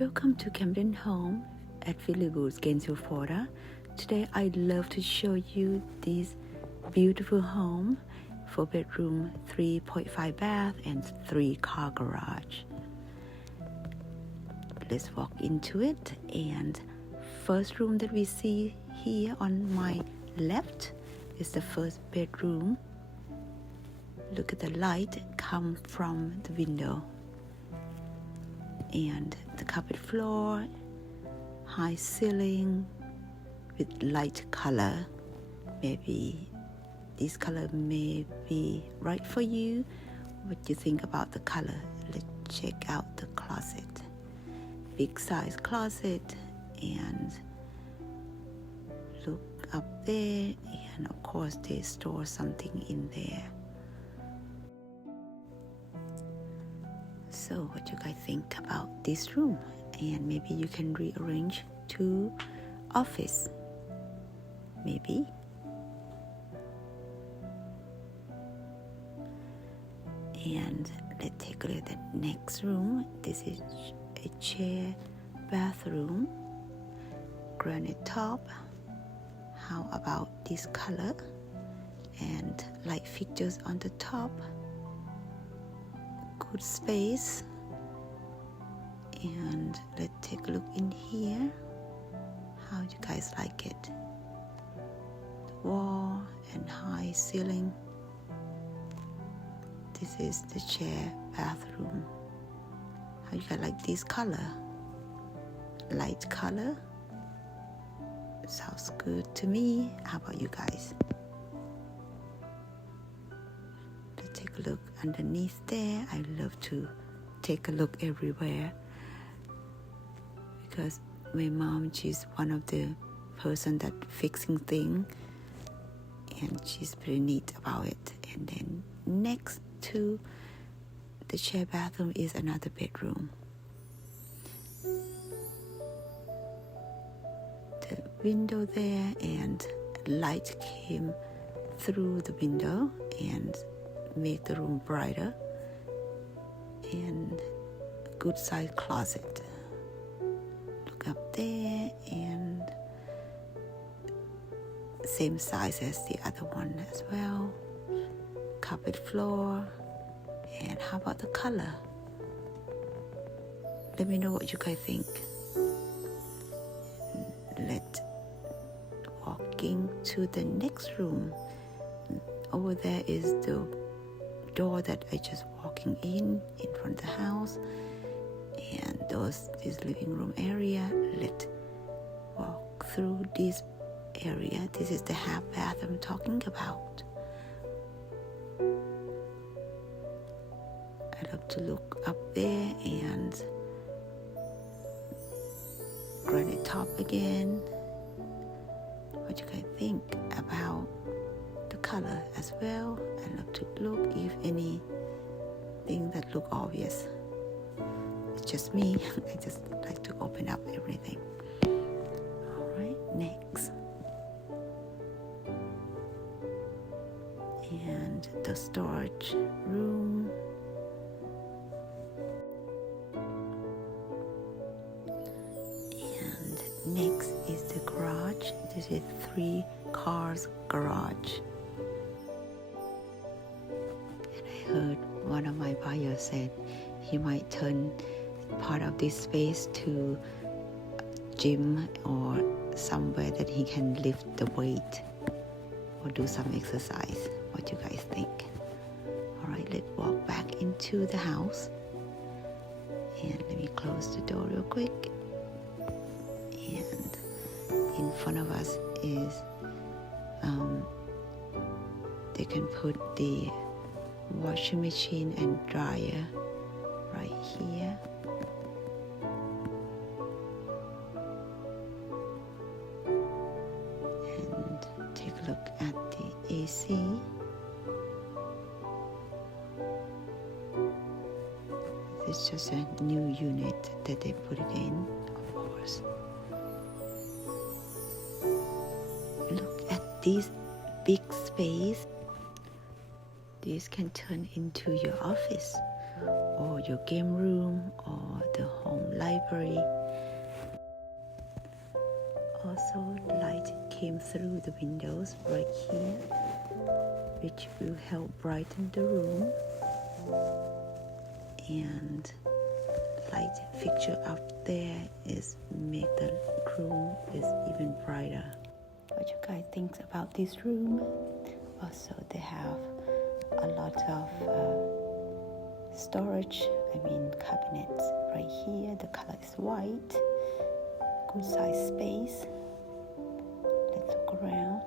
Welcome to Camden home at Finley Woods, Gainesville, Florida. Today I'd love to show you this beautiful home, 4-bedroom, 3.5 bath and 3-car garage. Let's walk into it, and first room that we see here on my left is the first bedroom. Look at the light come from the window, and the carpet floor, high ceiling with light color. Maybe this color may be right for you. What do you think about the color? Let's check out the closet. Big size closet, and look up there, and of course they store something in there. So what do you guys think about this room? And maybe you can rearrange to office, maybe. And let's take a look at the next room. This is a chair bathroom, granite top. How about this color? And light fixtures on the top. Good space. And let's take a look in here. How do you guys like it? The wall and high ceiling. This is the chair bathroom. How you guys like this color? Light color. Sounds good to me. How about you guys? Let's take a look underneath there. I love to take a look everywhere, because my mom, she's one of the person that fixing thing, and she's pretty neat about it. And then next to the chair bathroom is another bedroom. The window there, and light came through the window and made the room brighter. And good size closet. Look up there, and same size as the other one as well. Carpet floor. And how about the color? Let me know what you guys think. Let's walking to the next room. Over there is the door that I just walking in front of the house, and this living room area. Let's walk through this area. This is the half bath I'm talking about. I love to look up there, and granite top again. What you guys think about the color as well? I love to look if anything that look obvious. It's just me. I just like to open up everything. Alright, next. And the storage room. And next is the garage. This is 3 cars garage. And I heard one of my buyers said he might turn part of this space to gym or somewhere that he can lift the weight or do some exercise. What do you guys think? Alright, let's walk back into the house, and let me close the door real quick. And in front of us is they can put the washing machine and dryer right here. And take a look at the AC. It's just a new unit that they put it in, of course. Look at this big space. This can turn into your office or your game room or the home library. Also, the light came through the windows right here, which will help brighten the room. And light fixture up there is make the room is even brighter. What you guys think about this room? Also, they have a lot of storage, cabinets right here. The color is white. Good size space. Let's look around.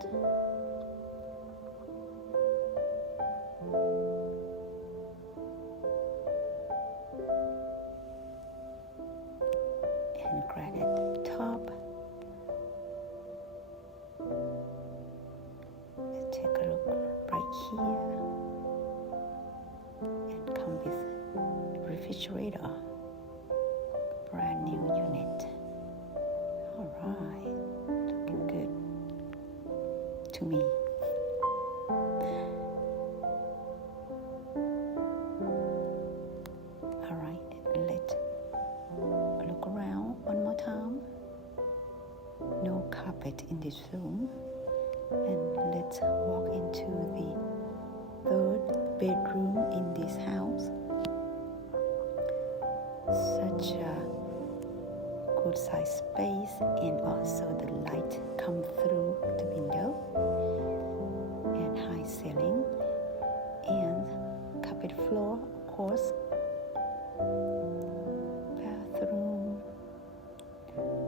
And granite top. Let's take a look right here. And come with refrigerator. Brand new unit. Alright, looking good to me. Alright, let's look around one more time. No carpet in this room. And let's walk into the third bedroom in this house. Such a good size space, and also the light come through the window, and high ceiling, and carpet floor, of course. Bathroom,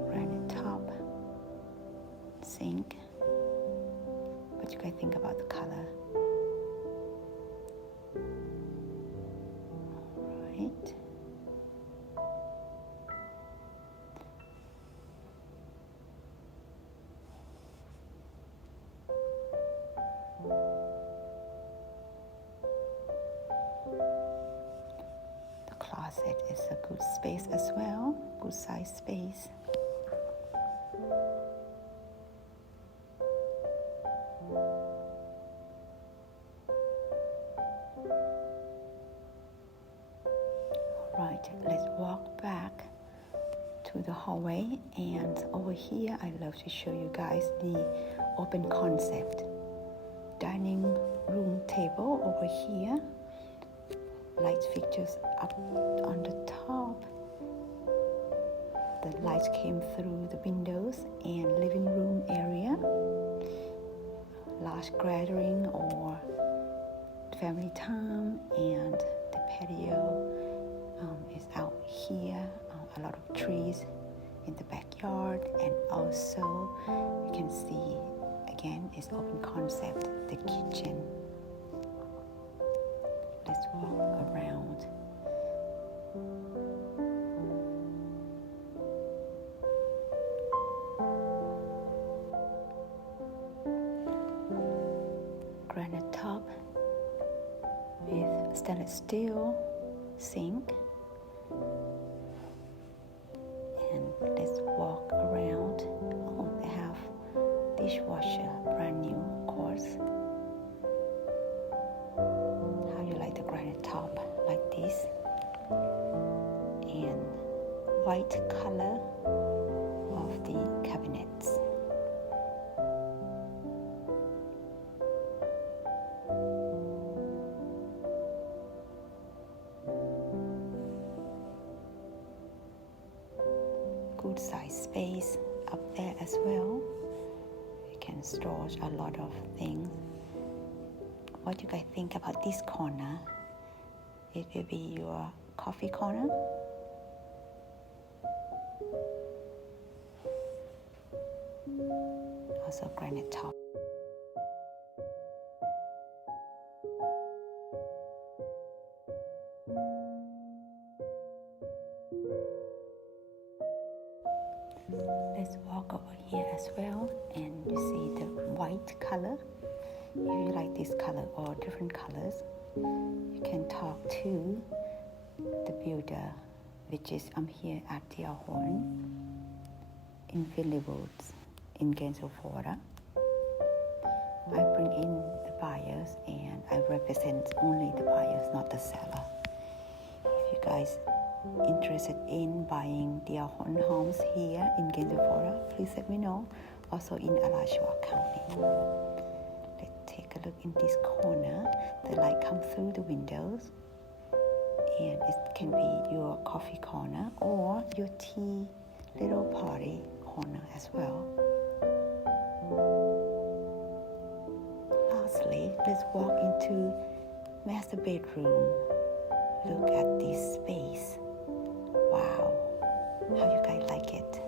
granite top, sink. What you guys think about the color? Alright. Closet is a good space as well, good size space. Alright, let's walk back to the hallway, and over here I love to show you guys the open concept dining room table over here. Light fixtures up on the top. The lights came through the windows, and living room area. Large gathering or family time, and the patio is out here. A lot of trees in the backyard, and also you can see again it's open concept, the kitchen. Let's walk around. Granite top with stainless steel sink. And let's walk around. Oh, they have dishwasher, brand new, of course. How you like the granite top like this? And white color of the cabinets. Good size space up there as well. You can store a lot of things. What do you guys think about this corner? It will be your coffee corner. Also granite top. Let's walk over here as well, and you see the white color. If you like this color or different colors, you can talk to the builder, which is I'm here at D.R. Horton in Finley Woods in Gainesville, Florida. I bring in the buyers, and I represent only the buyers, not the seller. If you guys interested in buying D.R. Horton homes here in Gainesville, Florida, please let me know. Also in Alachua County. Let's take a look in this corner. The light comes through the windows, and it can be your coffee corner or your tea little party corner as well. Lastly, let's walk into master bedroom. Look at this space. Wow, how you guys like it?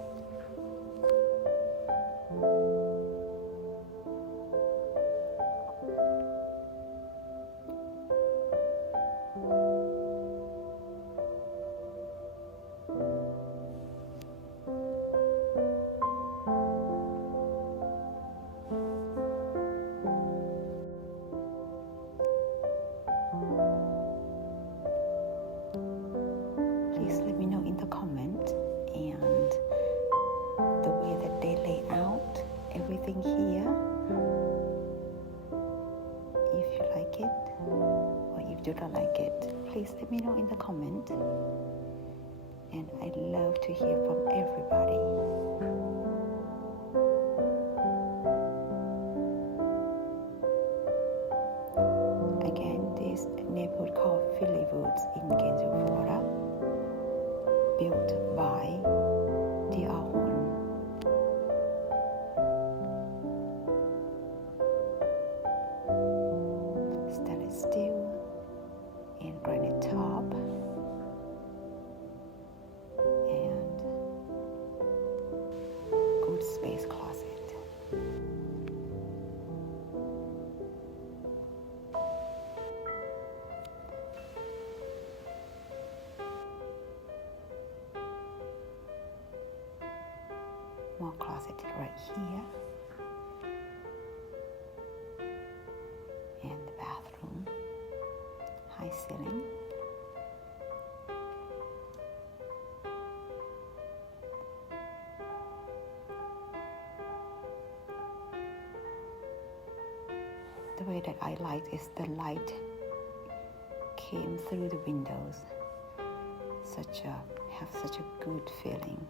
Please let me know in the comment, and the way that they lay out everything here, if you like it or if you don't like it, please let me know in the comment. And I love to hear from everybody. Again, this neighborhood called Finley Woods in Gainesville, Florida, built by D.R. Horton. Stainless steel and granite top, and good space closet. More closet right here, and the bathroom, high ceiling, the way that I like is the light came through the windows, have such a good feeling.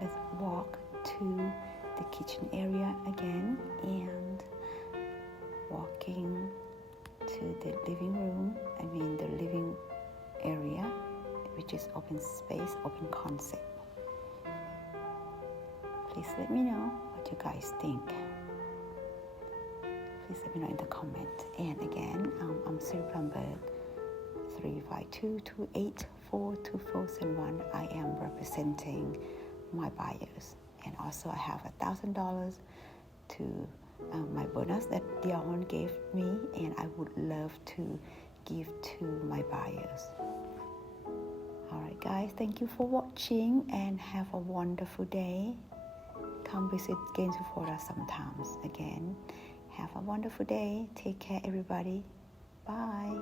Let's walk to the kitchen area again, and walking to the living room, the living area, which is open space, open concept. Please let me know what you guys think. Please let me know in the comment. And again, I'm Siri Blumberg, 352-284-2471. I am representing my buyers, and also I have $1,000 to my bonus that D.R. Horton gave me, and I would love to give to my buyers. Alright guys, thank you for watching, and have a wonderful day. Come visit Gainesville, Florida sometimes again. Have a wonderful day. Take care everybody. Bye.